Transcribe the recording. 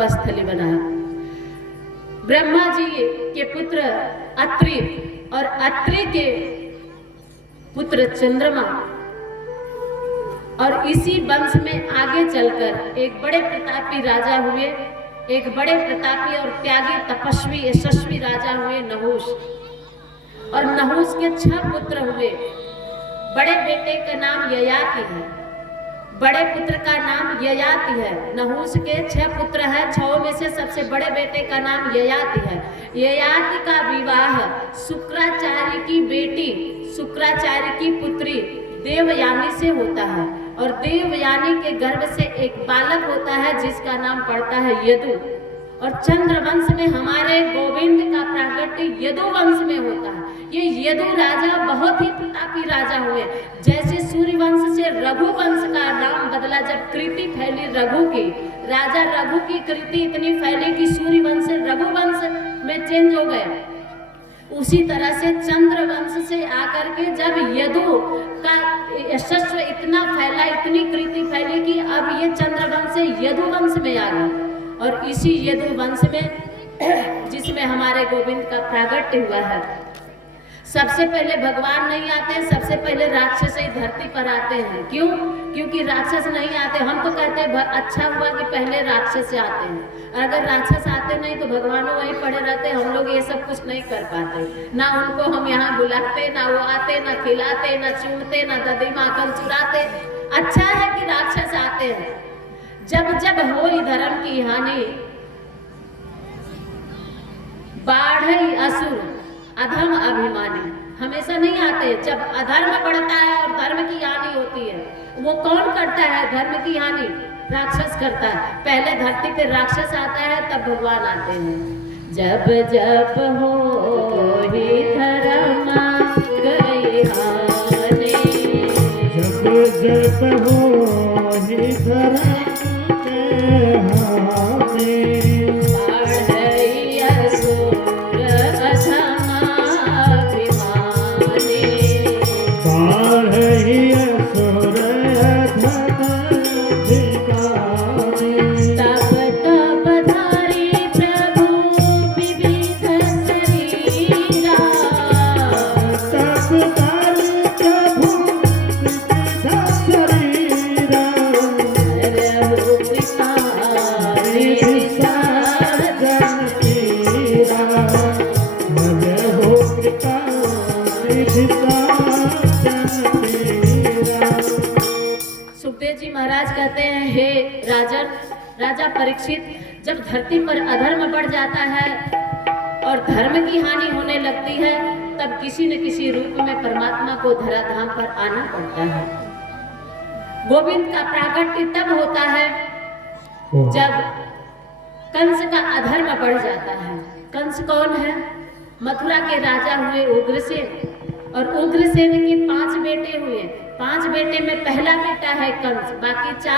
तपस्थली बनाया। ब्रह्मा जी के पुत्र अत्रि और अत्रि के पुत्र चंद्रमा, और इसी वंश में आगे चलकर एक बड़े प्रतापी राजा हुए, एक बड़े प्रतापी और त्यागी तपस्वी यशस्वी राजा हुए नहुष। और नहुष के 6 पुत्र हुए। बड़े बेटे का नाम ययाति है, बड़े पुत्र का नाम ययाति है। नहुष के 6 पुत्र हैं, 6 में से सबसे बड़े बेटे का नाम ययाति है। ययाति का विवाह शुक्राचार्य की बेटी, शुक्राचार्य की पुत्री देवयानी से होता है, और देवयानी के गर्भ से एक बालक होता है जिसका नाम पड़ता है यदु। और चंद्रवंश में हमारे गोविंद का प्राकट्य यदु वंश में होता है। ये यदु राजा बहुत ही प्रतापी राजा हुए। जैसे सूर्यवंश से रघुवंश का नाम बदला, जब कृति फैली रघु की, राजा रघु की कृति इतनी फैली कि सूर्यवंश से रघुवंश में चेंज हो गया। उसी तरह से चंद्रवंश से आकर के जब यदु का यशस्व इतना फैला, इतनी कृति फैली कि अब ये चंद्रवंश से यदुवंश में आ गया। और इसी यदुवंश में जिसमें हमारे गोविंद का प्राकट्य हुआ है, सबसे पहले भगवान नहीं आते, सबसे पहले राक्षस ही धरती पर आते हैं। क्यों? क्योंकि राक्षस नहीं आते। हम तो कहते हैं अच्छा हुआ कि पहले राक्षस आते हैं, और अगर राक्षस आते नहीं तो भगवानों वहीं पड़े रहते। हम लोग ये सब कुछ नहीं कर पाते, ना उनको हम यहाँ बुलाते, ना वो आते, ना खिलाते, ना चूमते, ना दधी माखन चुराते। अच्छा है कि राक्षस आते हैं। जब जब हो धर्म की हानि, बाढ़ई असुर अधर्म अभिमानी, हमेशा नहीं आते। जब अधर्म बढ़ता है और धर्म की हानि होती है, वो कौन करता है धर्म की हानि? राक्षस करता है। पहले धरती पे राक्षस आता है, तब भगवान आते हैं। जब जब हो ही धर्म गई हानि, जब जब हो ही धर्म के हानि, बाढ़ई असुर अधर्म अभिमानी, बाढ़ई असुर अधर्म अभिमानी, तब तब धारी प्रभु विविध शरीरा, तब तारी प्रभु विविध शरीरा, रहु कृपा निधि जन पीरा, भले हो कृपा निधि जन पीरा। सुखदेव जी महाराज कहते हैं, हे राजन, राजा परीक्षित, जब धरती पर अधर्म बढ़ जाता है और धर्म की हानि होने लगती है, तब किसी न किसी रूप में परमात्मा को धराधाम पर आना पड़ता है। गोविंद का प्राकट्य तब होता है जब कंस का अधर्म बढ़ जाता है। कंस कौन है? मथुरा के राजा हुए उग्रसेन, और उग्रसेन के 5 बेटे हुए। 5 बेटे में पहला बेटा है कंस, बाकी 4